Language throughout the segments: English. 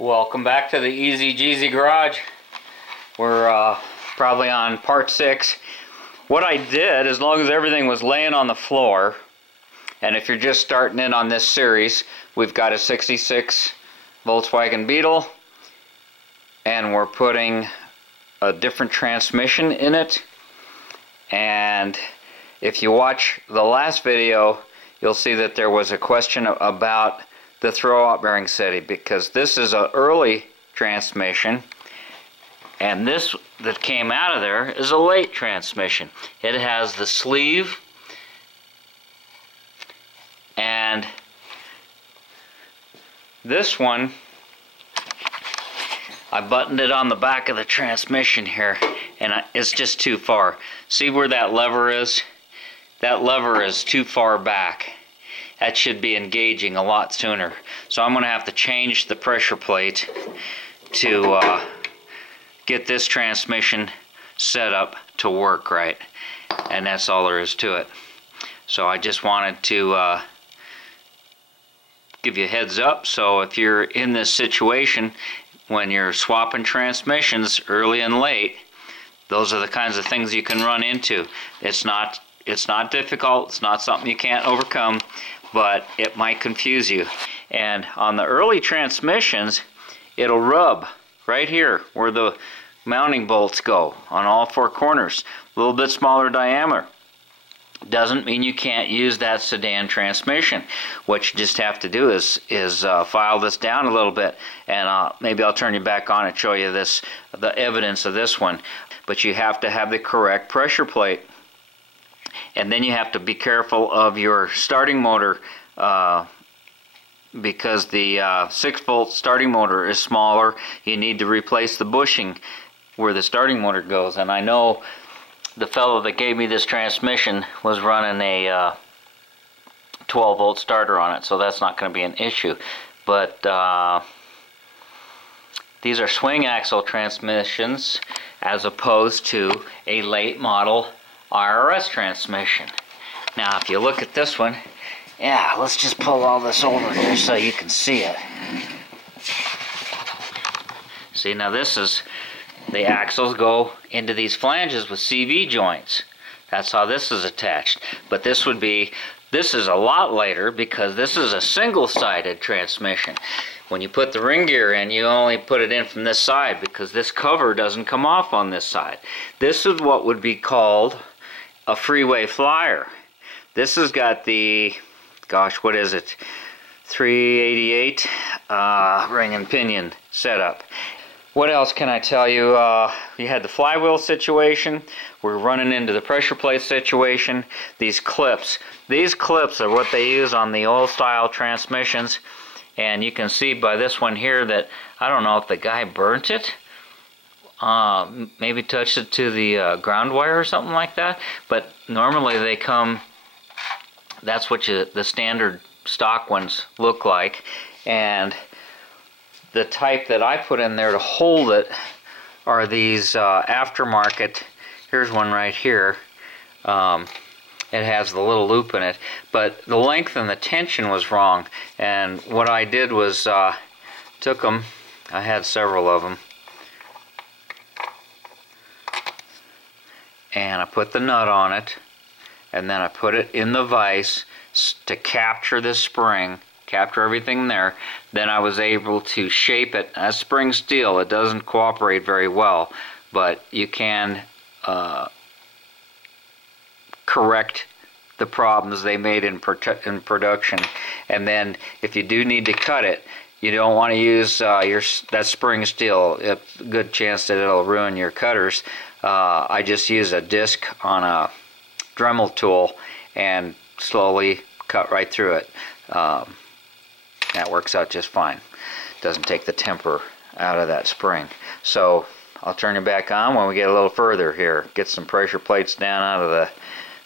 Welcome back to the TheEZGZ garage. We're probably on part 6. What I did, as long as everything was laying on the floor, and if you're just starting in on this series, we've got a 66 Volkswagen Beetle, and we're putting a different transmission in it. And if you watch the last video, you'll see that there was a question about the throwout bearing setting, because this is an early transmission and this that came out of there is a late transmission. It has the sleeve and this one, I buttoned it on the back of the transmission here, and it's just too far. See where that lever is? That lever is too far back. That should be engaging a lot sooner. So I'm going to have to change the pressure plate to get this transmission set up to work right. And that's all there is to it. So I just wanted to give you a heads up, so if you're in this situation when you're swapping transmissions early and late, those are the kinds of things you can run into. It's not difficult, it's not something you can't overcome, but it might confuse you. And on the early transmissions, it'll rub right here where the mounting bolts go on all 4 corners. A little bit smaller diameter. Doesn't mean you can't use that sedan transmission. What you just have to do is file this down a little bit, and maybe I'll turn you back on and show you this, the evidence of this one. But you have to have the correct pressure plate. And then you have to be careful of your starting motor, because the 6-volt starting motor is smaller. You need to replace the bushing where the starting motor goes. And I know the fellow that gave me this transmission was running a 12-volt starter on it, so that's not going to be an issue. But these are swing axle transmissions as opposed to a late model RRS transmission. Now if you look at this one, yeah, let's just pull all this over here so you can see it. See, now this is, the axles go into these flanges with CV joints. That's how this is attached. But this is a lot later, because this is a single-sided transmission. When you put the ring gear in, you only put it in from this side, because this cover doesn't come off on this side. This is what would be called a freeway flyer. This has got the, gosh, what is it, 388 ring and pinion setup. What else can I tell you? You had the flywheel situation. We're running into the pressure plate situation. These clips are what they use on the old style transmissions, and you can see by this one here that I don't know if the guy burnt it. Maybe touched it to the ground wire or something like that, but normally they come, that's what the standard stock ones look like. And the type that I put in there to hold it are these aftermarket. Here's one right here. It has the little loop in it, but the length and the tension was wrong. And what I did was took them, I had several of them, and I put the nut on it, and then I put it in the vise to capture the spring, capture everything there. Then I was able to shape it. As spring steel, it doesn't cooperate very well, but you can correct the problems they made in production. And then if you do need to cut it, you don't want to use that spring steel. It's a good chance that it'll ruin your cutters. I just use a disc on a Dremel tool and slowly cut right through it. That works out just fine. Doesn't take the temper out of that spring. So I'll turn it back on when we get a little further here. Get some pressure plates down out of the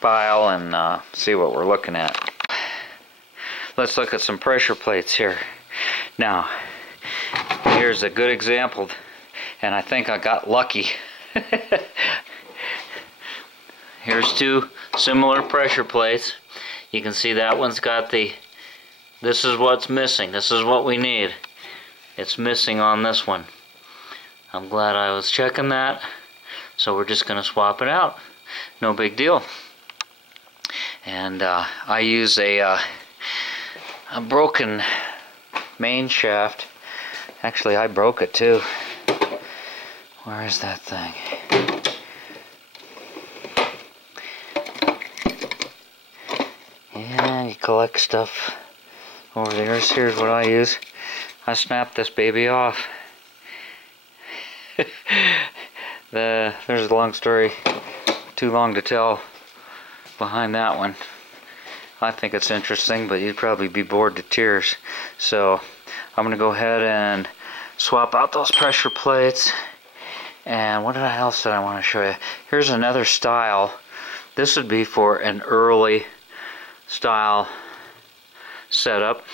pile and see what we're looking at. Let's look at some pressure plates here. Now, here's a good example, and I think I got lucky. Here's 2 similar pressure plates. You can see that one's got the, this is what's missing, this is what we need. It's missing on this one. I'm glad I was checking that. So we're just going to swap it out. No big deal. And I use a broken main shaft. Actually, I broke it too. Where is that thing? Yeah, you collect stuff over there. Here's what I use. I snapped this baby off. There's a long story, too long to tell, behind that one. I think it's interesting, but you'd probably be bored to tears. So I'm going to go ahead and swap out those pressure plates. And what else did I want to show you? Here's another style. This would be for an early style setup.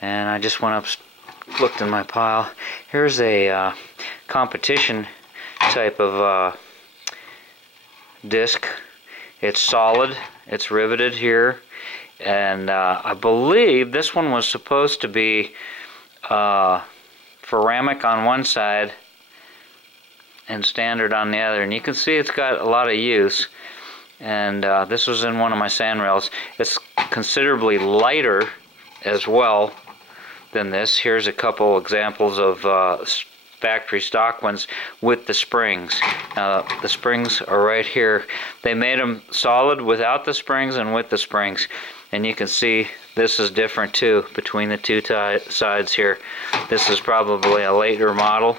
And I just went up, looked in my pile. Here's a competition type of disc. It's solid, it's riveted here, and I believe this one was supposed to be ceramic on one side and standard on the other, and you can see it's got a lot of use. And this was in one of my sand rails. It's considerably lighter as well than this. Here's a couple examples of factory stock ones with the springs. The springs are right here. They made them solid without the springs and with the springs. And you can see this is different too between the two sides here. This is probably a later model.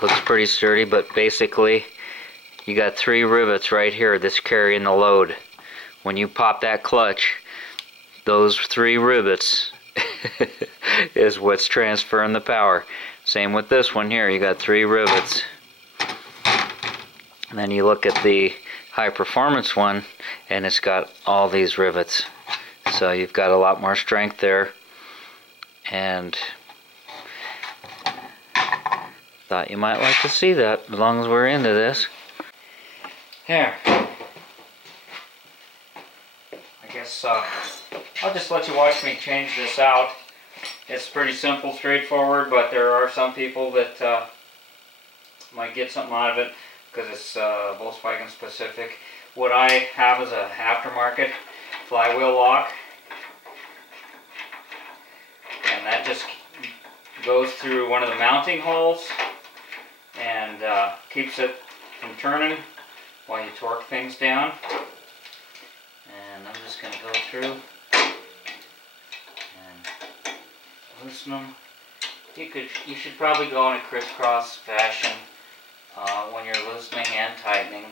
Looks pretty sturdy, but basically you got 3 rivets right here that's carrying the load. When you pop that clutch, those 3 rivets is what's transferring the power. Same with this one here. You got 3 rivets. And then you look at the high performance one, and it's got all these rivets. So you've got a lot more strength there. And thought you might like to see that as long as we're into this. Here. I guess I'll just let you watch me change this out. It's pretty simple, straightforward, but there are some people that might get something out of it because it's Volkswagen specific. What I have is an aftermarket flywheel lock, and that just goes through one of the mounting holes and keeps it from turning while you torque things down. And I'm just going to go through and loosen them. You should probably go in a crisscross fashion when you're loosening and tightening.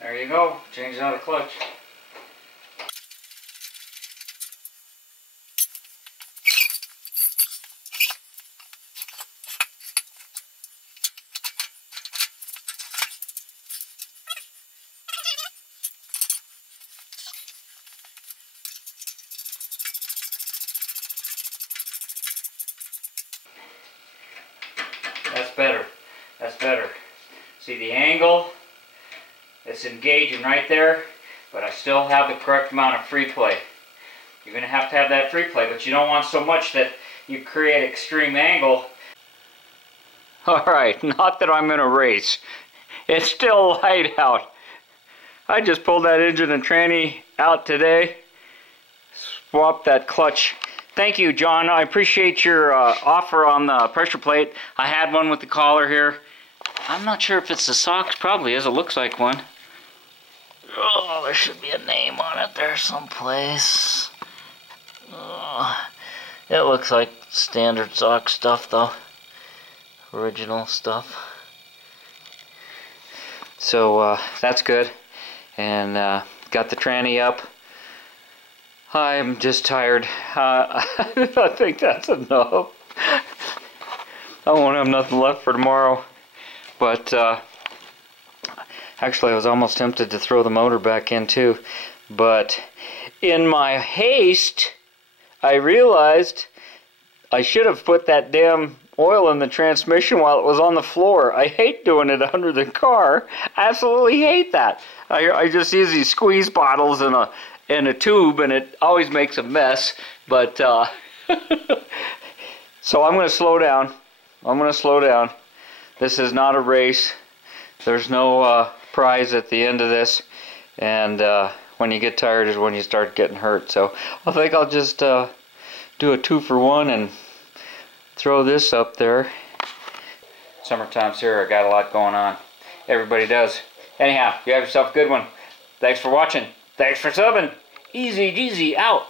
There you go, change out a clutch. That's better. That's better. See the angle? It's engaging right there, but I still have the correct amount of free play. You're going to have that free play, but you don't want so much that you create extreme angle. Alright, not that I'm going to race. It's still light out. I just pulled that engine and tranny out today, swapped that clutch thank you, John. I appreciate your offer on the pressure plate. I had one with the collar here. I'm not sure if it's the socks. Probably is. It looks like one. Oh, there should be a name on it there someplace. Oh, it looks like standard sock stuff, though. Original stuff. So that's good. And got the tranny up. I'm just tired. I think that's enough. I won't have nothing left for tomorrow. But actually, I was almost tempted to throw the motor back in too. But in my haste, I realized I should have put that damn oil in the transmission while it was on the floor. I hate doing it under the car. Absolutely hate that. I just use these squeeze bottles in a tube, and it always makes a mess. But so I'm going to slow down. I'm going to slow down. This is not a race. There's no prize at the end of this. And when you get tired is when you start getting hurt. So I think I'll just do a 2-for-1 and throw this up there. Summertime's here. I got a lot going on. Everybody does. Anyhow, you have yourself a good one. Thanks for watching. Thanks for subbing. TheEZGZ out.